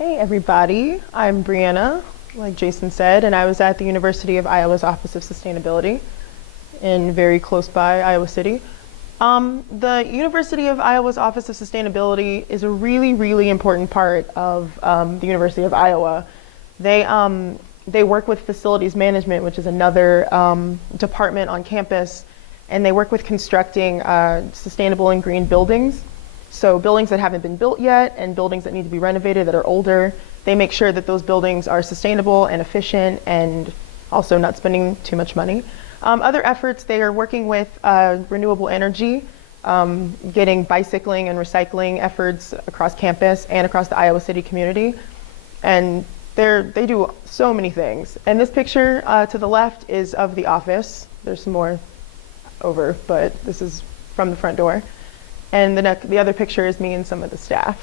Hey everybody, I'm Brianna, like Jason said, and I was at the University of Iowa's Office of Sustainability in very close by Iowa City. The University of Iowa's Office of Sustainability is a really important part of the University of Iowa. They work with facilities management, which is another department on campus, and they work with constructing sustainable and green buildings. So buildings that haven't been built yet and buildings that need to be renovated that are older, they make sure that those buildings are sustainable and efficient and also not spending too much money. Other efforts, they are working with renewable energy, getting bicycling and recycling efforts across campus and across the Iowa City community. And they do so many things. And this picture to the left is of the office. There's some more over, but this is from the front door. And the other picture is me and some of the staff.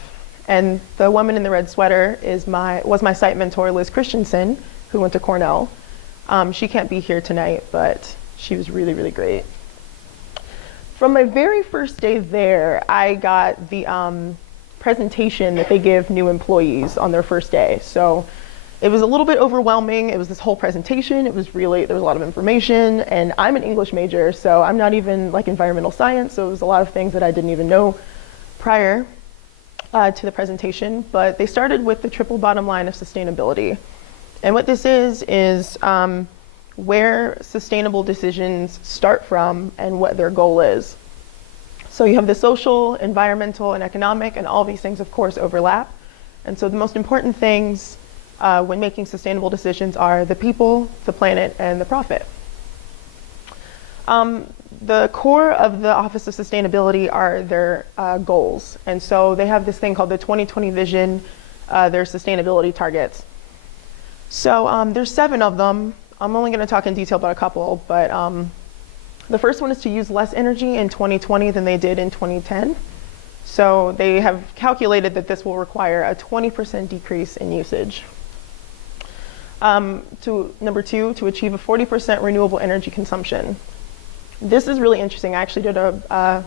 And the woman in the red sweater was my site mentor, Liz Christensen, who went to Cornell. She can't be here tonight, but she was really great. From my very first day there, I got the presentation that they give new employees on their first day. So it was a little bit overwhelming. It was this whole presentation. There was a lot of information, and I'm an English major, so I'm not even like environmental science, so it was a lot of things that I didn't even know prior to the presentation. But they started with the triple bottom line of sustainability. And what this is where sustainable decisions start from and what their goal is. So you have the social, environmental, and economic, and all these things, of course, overlap. And so the most important things when making sustainable decisions are the people, the planet, and the profit. The core of the Office of Sustainability are their goals. And so they have this thing called the 2020 vision, their sustainability targets. So there's 7 of them. I'm only going to talk in detail about a couple, but the first one is to use less energy in 2020 than they did in 2010. So they have calculated that this will require a 20% decrease in usage. Number 2, to achieve a 40% renewable energy consumption. This is really interesting. I actually did a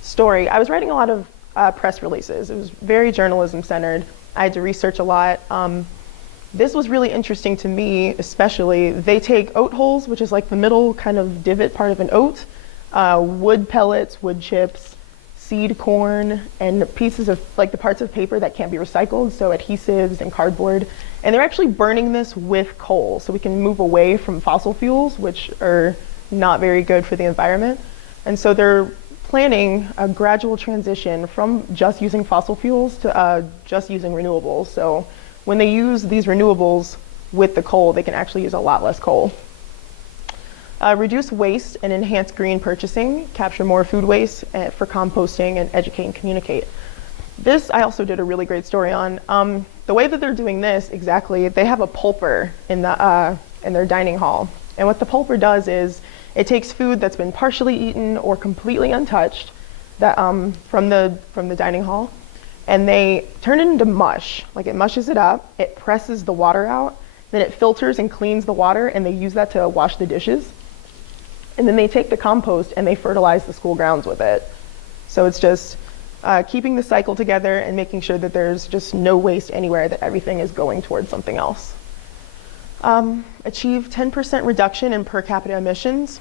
story. I was writing a lot of press releases. It was very journalism centered. I had to research a lot. This was really interesting to me, especially. They take oat hulls, which is like the middle kind of divot part of an oat, wood pellets, wood chips, seed corn, and pieces of like the parts of paper that can't be recycled, so adhesives and cardboard. And they're actually burning this with coal, so we can move away from fossil fuels, which are not very good for the environment. And so they're planning a gradual transition from just using fossil fuels to just using renewables. So when they use these renewables with the coal, they can actually use a lot less coal. Reduce waste and enhance green purchasing, capture more food waste for composting, and educate and communicate. This I also did a really great story on. The way that they're doing this exactly, they have a pulper in their dining hall. And what the pulper does is it takes food that's been partially eaten or completely untouched from the dining hall, and they turn it into mush. Like it mushes it up, it presses the water out, then it filters and cleans the water, and they use that to wash the dishes. And then they take the compost and they fertilize the school grounds with it. So it's just keeping the cycle together and making sure that there's just no waste anywhere, that everything is going towards something else. Achieve 10% reduction in per capita emissions.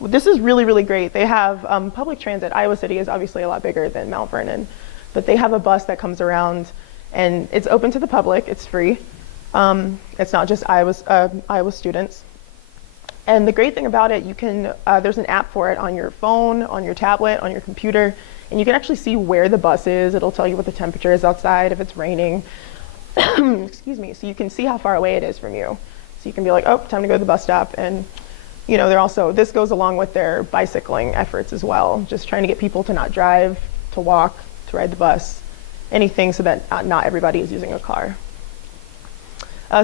Well, this is really great. They have public transit. Iowa City is obviously a lot bigger than Mount Vernon, but they have a bus that comes around and it's open to the public, it's free. It's not just Iowa students. And the great thing about it, there's an app for it on your phone, on your tablet, on your computer, and you can actually see where the bus is. It'll tell you what the temperature is outside, if it's raining. Excuse me. So you can see how far away it is from you. So you can be like, oh, time to go to the bus stop. And this goes along with their bicycling efforts as well, just trying to get people to not drive, to walk, to ride the bus, anything so that not everybody is using a car.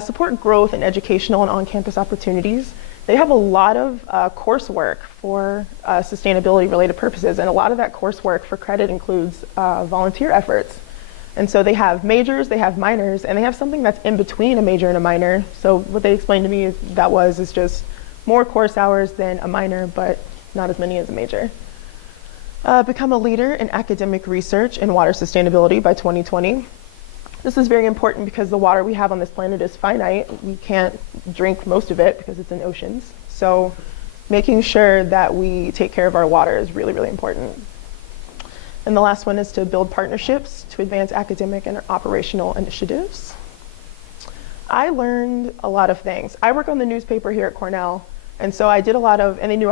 Support growth in educational and on-campus opportunities. They have a lot of coursework for sustainability-related purposes, and a lot of that coursework for credit includes volunteer efforts. And so they have majors, they have minors, and they have something that's in between a major and a minor. So what they explained to me is just more course hours than a minor, but not as many as a major. Become a leader in academic research in water sustainability by 2020. This is very important because the water we have on this planet is finite. We can't drink most of it because it's in oceans. So making sure that we take care of our water is really, really important. And the last one is to build partnerships to advance academic and operational initiatives. I learned a lot of things. I work on the newspaper here at Cornell, and so I did a lot of, and they knew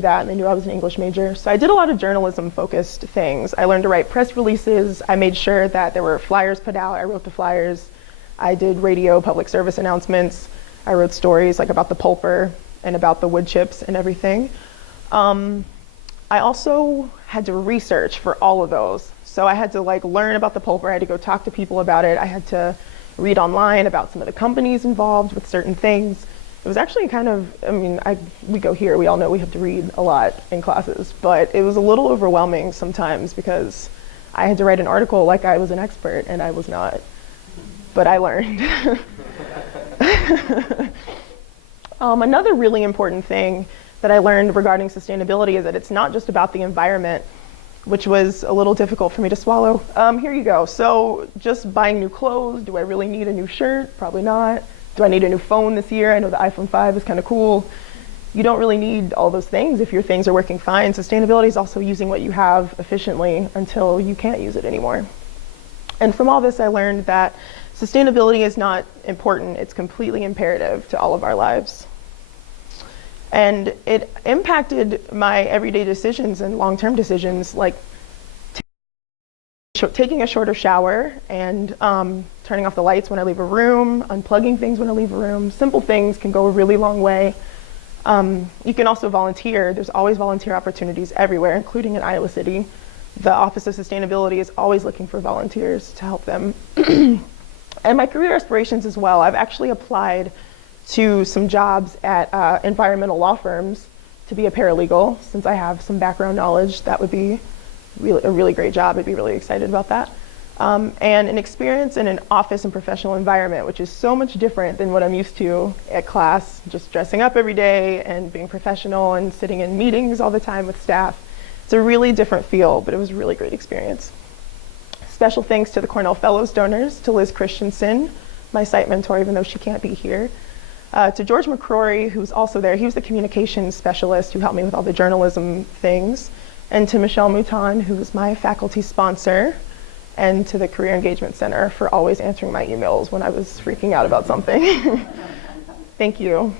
that, and they knew I was an English major. So I did a lot of journalism-focused things. I learned to write press releases. I made sure that there were flyers put out. I wrote the flyers. I did radio public service announcements. I wrote stories like about the pulper and about the wood chips and everything. I also had to research for all of those. So I had to learn about the pulper. I had to go talk to people about it. I had to read online about some of the companies involved with certain things. It was actually kind of, we go here, we all know we have to read a lot in classes, but it was a little overwhelming sometimes because I had to write an article like I was an expert, and I was not, but I learned. Another really important thing that I learned regarding sustainability is that it's not just about the environment, which was a little difficult for me to swallow. Here you go. So just buying new clothes, do I really need a new shirt? Probably not. Do I need a new phone this year? I know the iPhone 5 is kind of cool. You don't really need all those things if your things are working fine. Sustainability is also using what you have efficiently until you can't use it anymore. And from all this, I learned that sustainability is not important. It's completely imperative to all of our lives. And it impacted my everyday decisions and long-term decisions, like taking a shorter shower and turning off the lights when I leave a room, unplugging things when I leave a room. Simple things can go a really long way. You can also volunteer. There's always volunteer opportunities everywhere, including in Iowa City. The Office of Sustainability is always looking for volunteers to help them. And my career aspirations as well. I've actually applied to some jobs at environmental law firms to be a paralegal. Since I have some background knowledge, that would be a really great job. I'd be really excited about that. And an experience in an office and professional environment, which is so much different than what I'm used to at class, just dressing up every day and being professional and sitting in meetings all the time with staff. It's a really different feel, but it was a really great experience. Special thanks to the Cornell Fellows donors, to Liz Christensen, my site mentor, even though she can't be here. To George McCrory, who's also there. He was the communications specialist who helped me with all the journalism things. And to Michelle Mouton, who was my faculty sponsor. And to the Career Engagement Center for always answering my emails when I was freaking out about something. Thank you.